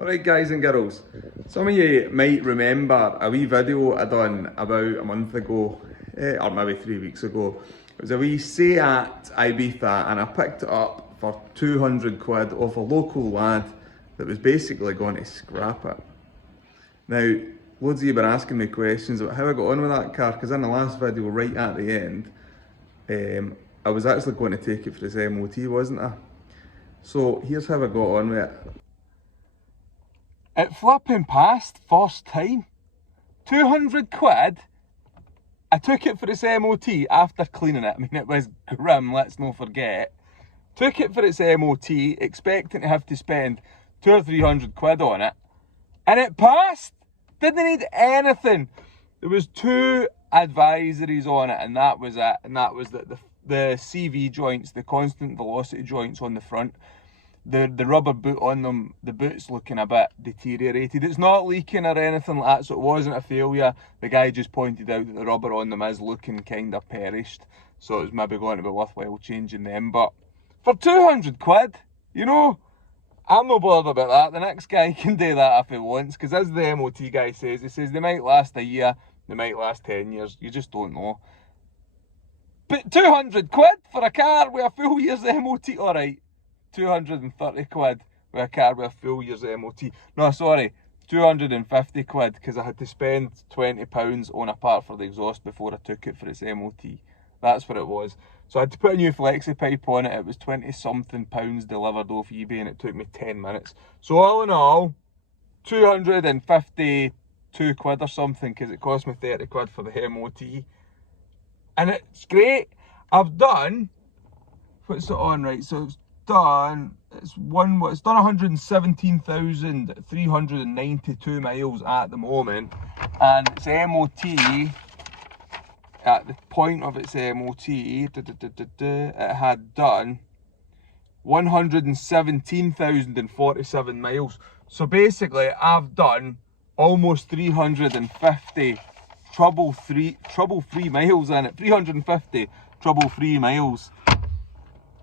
Alright guys and girls, some of you might remember a wee video I done about a month ago, or maybe 3 weeks ago. It was a wee Seat Ibiza and I picked it up for 200 quid off a local lad that was basically going to scrap it. Now, loads of you have been asking me questions about how I got on with that car, because in the last video right at the end, I was actually going to take it for its MOT, wasn't I? So here's how I got on with it. It flipping passed first time. 200 quid. I took it for its MOT after cleaning it. I mean, it was grim, let's not forget. Took it for its MOT, expecting to have to spend 200 or 300 quid on it. And it passed. Didn't need anything. There was 2 advisories on it, and that was it. And that was that the CV joints, the constant velocity joints on the front, the rubber boot on them, the boot's looking a bit deteriorated. It's not leaking or anything like that, so it wasn't a failure. The guy just pointed out that the rubber on them is looking kind of perished, so it was maybe going to be worthwhile changing them. But for 200 quid, you know, I'm not bothered about that. The next guy can do that if he wants, because as the MOT guy says, he says they might last a year, they might last 10 years, you just don't know. But 200 quid for a car with a full year's MOT, alright. 230 quid with a car with a full year's MOT. No, sorry, 250 quid, because I had to spend £20 on a part for the exhaust before I took it for its MOT. That's what it was. So I had to put a new flexi pipe on it. It was 20 something pounds delivered off eBay and it took me 10 minutes. So all in all, 252 quid or something, because it cost me 30 quid for the MOT. And it's great. I've done, what's it on, right? So it's done 117,392 miles at the moment, and its MOT, at the point of its MOT, it had done 117,047 miles. So basically I've done almost 350 trouble-free miles in it. 350 trouble-free miles.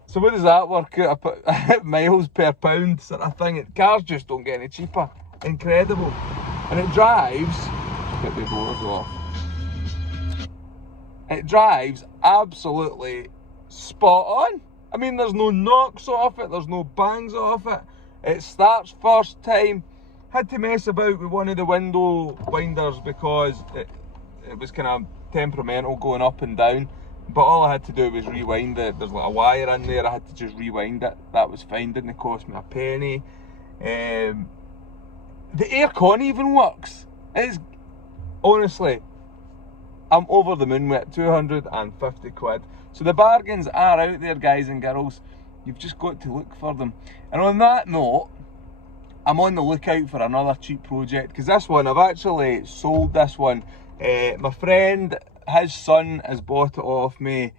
So what does that work out? I put miles per pound sort of thing. Cars just don't get any cheaper. Incredible. And it drives, get the doors off. It drives absolutely spot on. I mean, there's no knocks off it, there's no bangs off it. It starts first time. Had to mess about with one of the window winders because it was kind of temperamental going up and down. But all I had to do was rewind it. There's like a wire in there, I had to just rewind it. That was fine, didn't cost me a penny. The aircon even works. It's, honestly, I'm over the moon with it. 250 quid. So the bargains are out there, guys and girls. You've just got to look for them. And on that note, I'm on the lookout for another cheap project, because this one, I've actually sold this one. My friend, his son has bought it off me.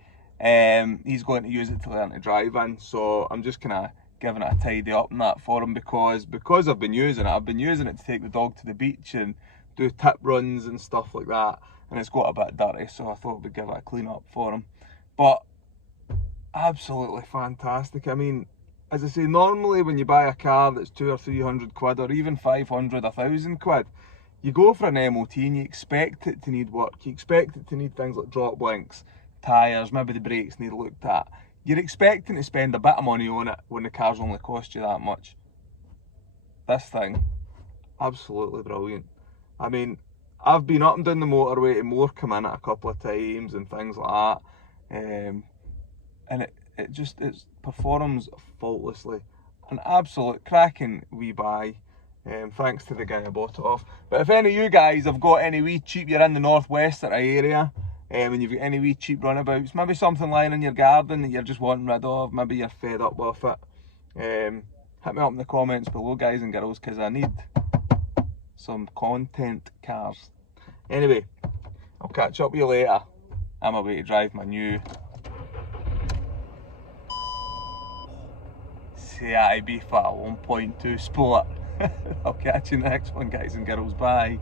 He's going to use it to learn to drive in, so I'm just kind of giving it a tidy up and that for him, because I've been using it to take the dog to the beach and do tip runs and stuff like that, and it's got a bit dirty, so I thought we'd give it a clean up for him. But absolutely fantastic. I mean, as I say, normally when you buy a car that's 200 or 300 quid, or even 500, 1,000 quid, you go for an MOT and you expect it to need work. You expect it to need things like drop blinks, tyres, maybe the brakes need looked at. You're expecting to spend a bit of money on it when the car's only cost you that much. This thing, absolutely brilliant. I mean, I've been up and down the motorway to Morecambe in it a couple of times and things like that. And it performs faultlessly. An absolute cracking wee buy. Thanks to the guy I bought it off. But if any of you guys have got any wee cheap, you're in the northwest area, and you've got any wee cheap runabouts, maybe something lying in your garden that you're just wanting rid of, maybe you're fed up with it, hit me up in the comments below, guys and girls, because I need some content cars. Anyway, I'll catch up with you later. I'm away to drive my new Seat Ibiza 1.2 Sport. I'll catch you in the next one, guys and girls. Bye.